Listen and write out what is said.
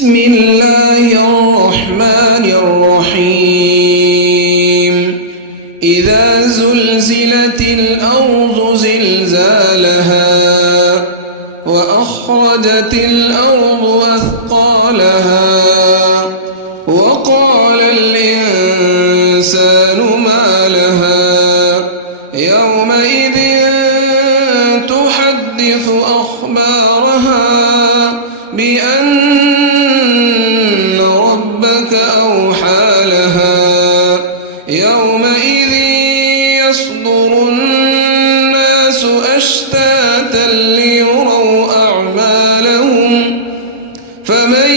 بسم الله الرحمن الرحيم إذا زلزلت الأرض زلزالها وأخرجت الأرض أثقالها وقال الإنسان ما لها يومئذ تحدث أخبارها بأن ربك أوحى لها يومئذ يصدر الناس أشتاتا ليروا أعمالهم فمن